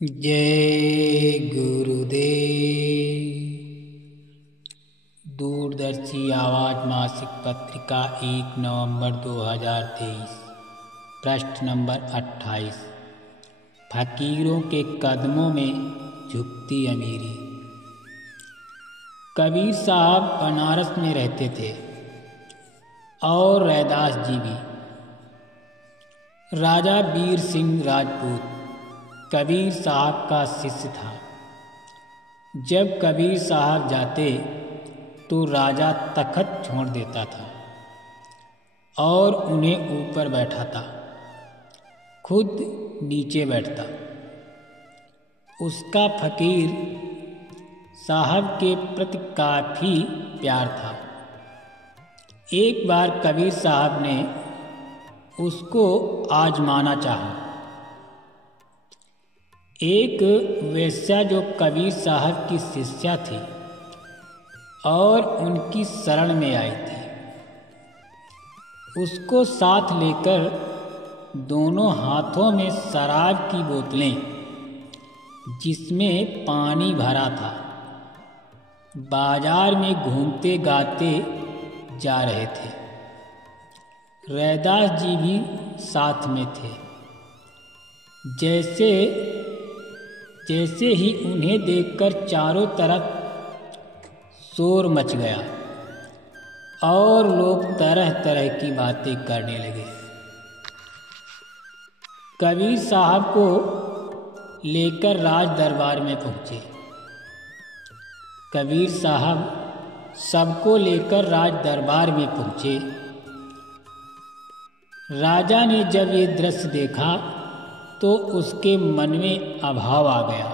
जय गुरुदेव। दूरदर्शी आवाज मासिक पत्रिका 1 नवंबर 2023, पृष्ठ नंबर 28। फकीरों के कदमों में झुकती अमीरी। कबीर साहब बनारस में रहते थे और रैदास जी भी। राजा वीर सिंह राजपूत कबीर साहब का शिष्य था। जब कबीर साहब जाते तो राजा तखत छोड़ देता था और उन्हें ऊपर बैठाता, खुद नीचे बैठता। उसका फकीर साहब के प्रति काफी प्यार था। एक बार कबीर साहब ने उसको आजमाना चाहा। एक वेश्या जो कबीर साहब की शिष्या थी और उनकी शरण में आई थी, उसको साथ लेकर दोनों हाथों में शराब की बोतलें जिसमें पानी भरा था, बाजार में घूमते गाते जा रहे थे। रैदास जी भी साथ में थे। जैसे ही उन्हें देखकर चारों तरफ शोर मच गया और लोग तरह तरह की बातें करने लगे। कबीर साहब को लेकर राज दरबार में पहुंचे। कबीर साहब सबको लेकर राज दरबार में पहुंचे। राजा ने जब ये दृश्य देखा तो उसके मन में अभाव आ गया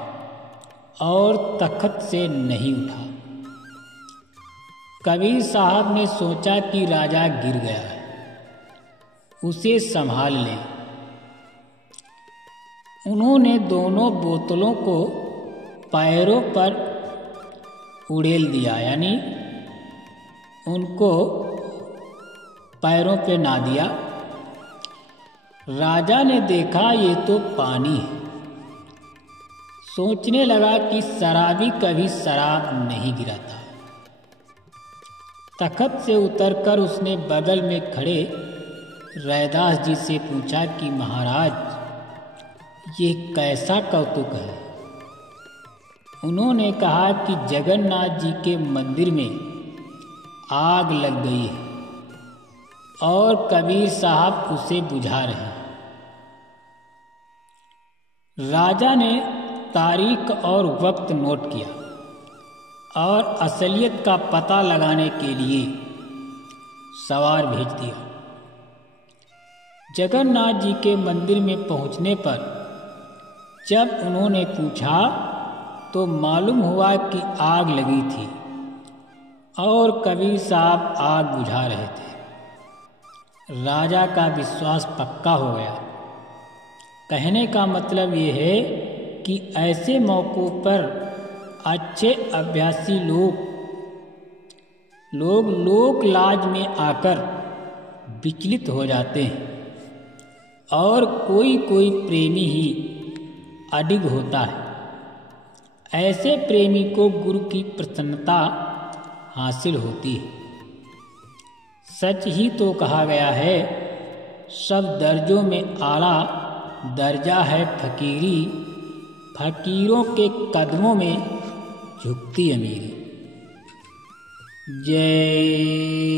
और तख्त से नहीं उठा। कबीर साहब ने सोचा कि राजा गिर गया है, उसे संभाल ले। उन्होंने दोनों बोतलों को पैरों पर उड़ेल दिया, यानी उनको पैरों पे ना दिया। राजा ने देखा ये तो पानी है। सोचने लगा कि शराबी कभी शराब नहीं गिराता। तख्त से उतरकर उसने बगल में खड़े रैदास जी से पूछा कि महाराज, ये कैसा कौतुक है? उन्होंने कहा कि जगन्नाथ जी के मंदिर में आग लग गई है और कबीर साहब उसे बुझा रहे हैं। राजा ने तारीख और वक्त नोट किया और असलियत का पता लगाने के लिए सवार भेज दिया। जगन्नाथ जी के मंदिर में पहुंचने पर जब उन्होंने पूछा तो मालूम हुआ कि आग लगी थी और कबीर साहब आग बुझा रहे थे। राजा का विश्वास पक्का हो गया। कहने का मतलब ये है कि ऐसे मौक़ों पर अच्छे अभ्यासी लोग लोक लाज में आकर विचलित हो जाते हैं और कोई कोई प्रेमी ही अडिग होता है। ऐसे प्रेमी को गुरु की प्रसन्नता हासिल होती है। सच ही तो कहा गया है, सब दर्जों में आला दर्जा है फकीरी, फकीरों के कदमों में झुकती अमीरी। जय